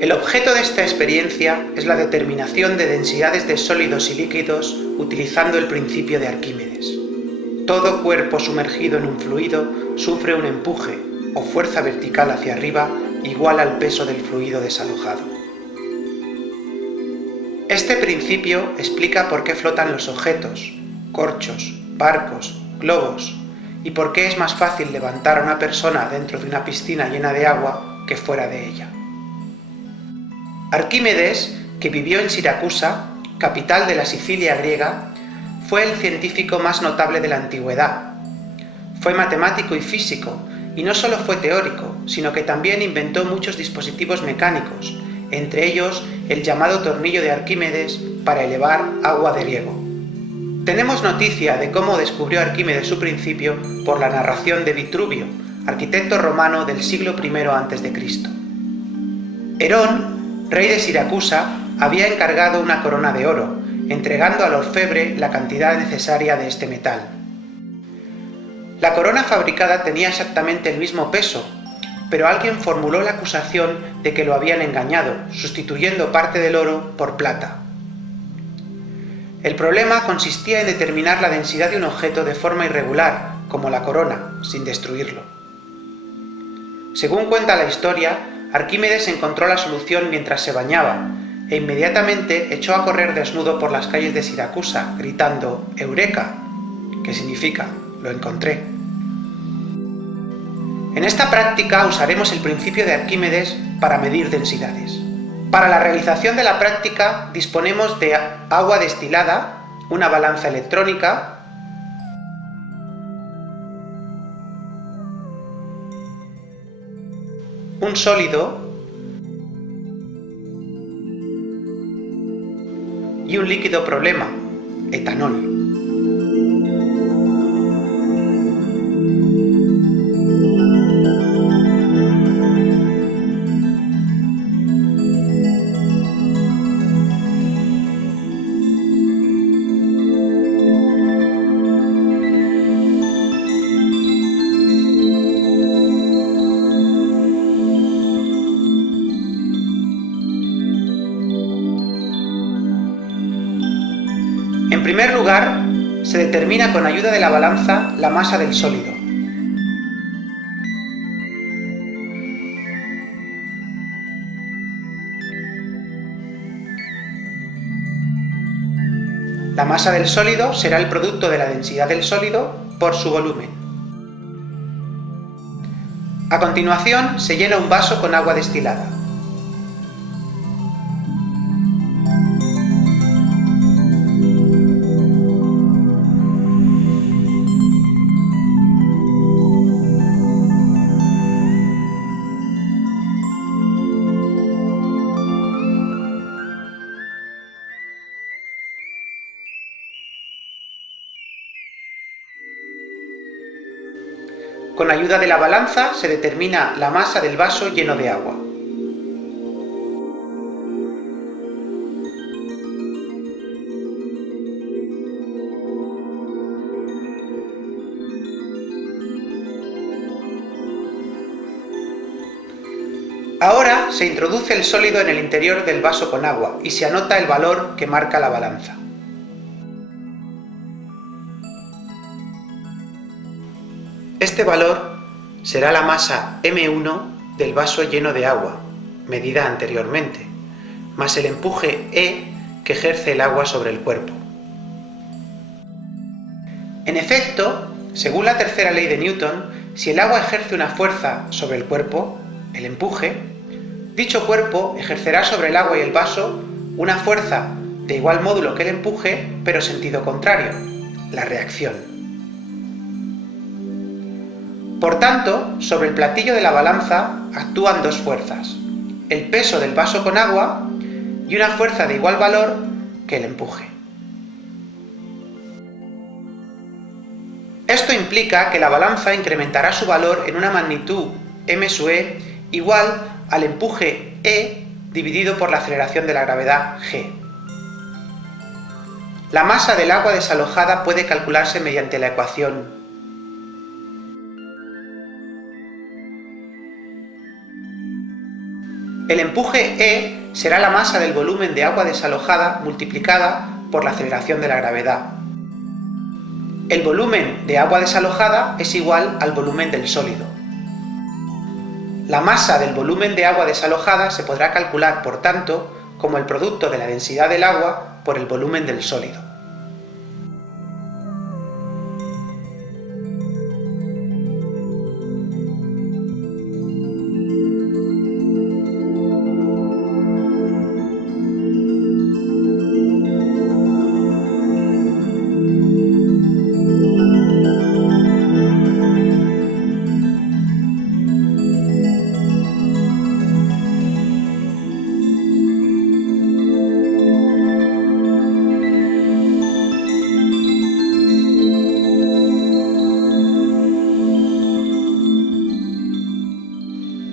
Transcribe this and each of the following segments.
El objeto de esta experiencia es la determinación de densidades de sólidos y líquidos utilizando el principio de Arquímedes. Todo cuerpo sumergido en un fluido sufre un empuje o fuerza vertical hacia arriba igual al peso del fluido desalojado. Este principio explica por qué flotan los objetos, corchos, barcos, globos, y por qué es más fácil levantar a una persona dentro de una piscina llena de agua que fuera de ella. Arquímedes, que vivió en Siracusa, capital de la Sicilia griega, fue el científico más notable de la antigüedad. Fue matemático y físico, y no solo fue teórico, sino que también inventó muchos dispositivos mecánicos, entre ellos el llamado tornillo de Arquímedes para elevar agua de riego. Tenemos noticia de cómo descubrió Arquímedes su principio por la narración de Vitruvio, arquitecto romano del siglo I a.C. Herón, rey de Siracusa, había encargado una corona de oro, entregando al orfebre la cantidad necesaria de este metal. La corona fabricada tenía exactamente el mismo peso, pero alguien formuló la acusación de que lo habían engañado, sustituyendo parte del oro por plata. El problema consistía en determinar la densidad de un objeto de forma irregular, como la corona, sin destruirlo. Según cuenta la historia, Arquímedes encontró la solución mientras se bañaba, e inmediatamente echó a correr desnudo por las calles de Siracusa, gritando «Eureka», que significa «lo encontré». En esta práctica usaremos el principio de Arquímedes para medir densidades. Para la realización de la práctica disponemos de agua destilada, una balanza electrónica, un sólido y un líquido problema, etanol. En primer lugar, se determina con ayuda de la balanza la masa del sólido. La masa del sólido será el producto de la densidad del sólido por su volumen. A continuación, se llena un vaso con agua destilada. Con ayuda de la balanza se determina la masa del vaso lleno de agua. Ahora se introduce el sólido en el interior del vaso con agua y se anota el valor que marca la balanza. Este valor será la masa M1 del vaso lleno de agua, medida anteriormente, más el empuje E que ejerce el agua sobre el cuerpo. En efecto, según la tercera ley de Newton, si el agua ejerce una fuerza sobre el cuerpo, el empuje, dicho cuerpo ejercerá sobre el agua y el vaso una fuerza de igual módulo que el empuje, pero sentido contrario, la reacción. Por tanto, sobre el platillo de la balanza actúan dos fuerzas, el peso del vaso con agua y una fuerza de igual valor que el empuje. Esto implica que la balanza incrementará su valor en una magnitud m sub e igual al empuje E dividido por la aceleración de la gravedad g. La masa del agua desalojada puede calcularse mediante la ecuación El empuje E será la masa del volumen de agua desalojada multiplicada por la aceleración de la gravedad. El volumen de agua desalojada es igual al volumen del sólido. La masa del volumen de agua desalojada se podrá calcular, por tanto, como el producto de la densidad del agua por el volumen del sólido.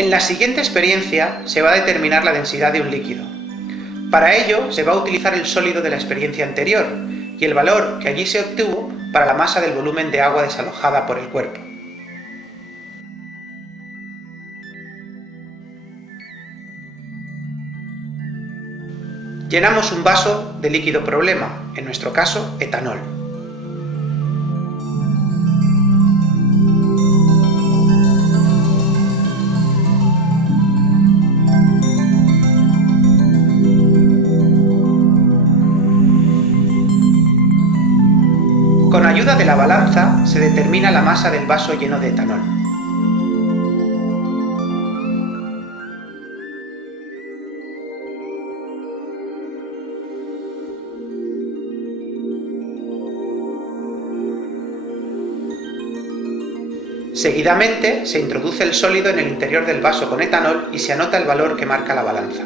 En la siguiente experiencia se va a determinar la densidad de un líquido. Para ello se va a utilizar el sólido de la experiencia anterior y el valor que allí se obtuvo para la masa del volumen de agua desalojada por el cuerpo. Llenamos un vaso de líquido problema, en nuestro caso etanol. Con ayuda de la balanza se determina la masa del vaso lleno de etanol. Seguidamente se introduce el sólido en el interior del vaso con etanol y se anota el valor que marca la balanza.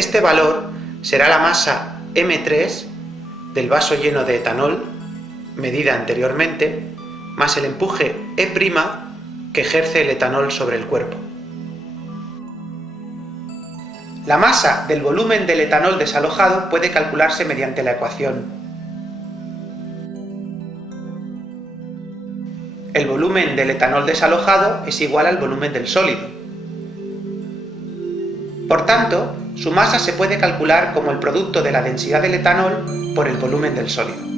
Este valor será la masa M3 del vaso lleno de etanol, medida anteriormente, más el empuje E' que ejerce el etanol sobre el cuerpo. La masa del volumen del etanol desalojado puede calcularse mediante la ecuación. El volumen del etanol desalojado es igual al volumen del sólido. Por tanto, su masa se puede calcular como el producto de la densidad del etanol por el volumen del sólido.